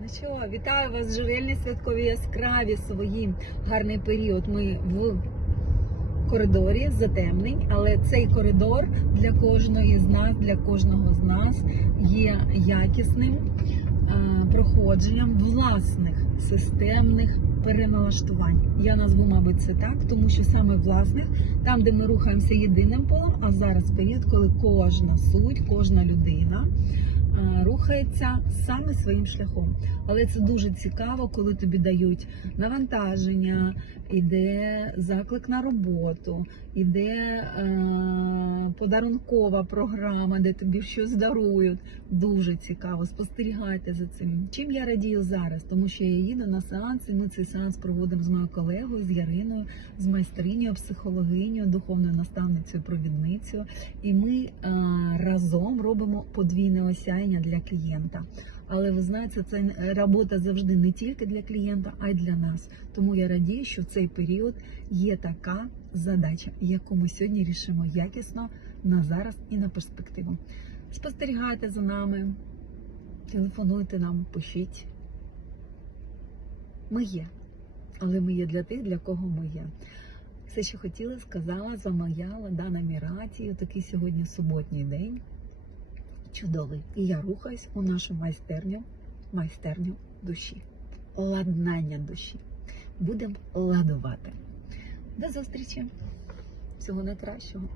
Ну що, вітаю вас, журельні святкові яскраві свої гарний період. Ми в коридорі затемнень, але цей коридор для кожної з нас, для кожного з нас є якісним е, проходженням власних системних переналаштувань. Я назву, мабуть, це так, тому що саме власних, там, де ми рухаємося єдиним полем, а зараз період, коли кожна суть, кожна людина рухається саме своїм шляхом. Але це дуже цікаво, коли тобі дають навантаження, іде заклик на роботу, іде е, подарункова програма, де тобі щось дарують. Дуже цікаво. Спостерігайте за цим. Чим я радію зараз? Тому що я їду на сеанс, і ми цей сеанс проводимо з моєю колегою, з Яриною, з майстринею, психологинею, духовною наставницею, провідницею. І ми е, разом робимо подвійне осяяння для клієнта. Але ви знаєте, це робота завжди не тільки для клієнта, а й для нас. Тому я радію, що в цей період є така задача, яку ми сьогодні рішимо якісно на зараз і на перспективу. Спостерігайте за нами, телефонуйте нам, пишіть. Ми є, але ми є для тих, для кого ми є. Все, що хотіла, сказала, замаяла Дана Міраті. Такий сьогодні суботній день. Чудовий. І я рухаюсь у нашу майстерню, майстерню душі, ладнання душі. Будемо ладувати. До зустрічі! Всього найкращого!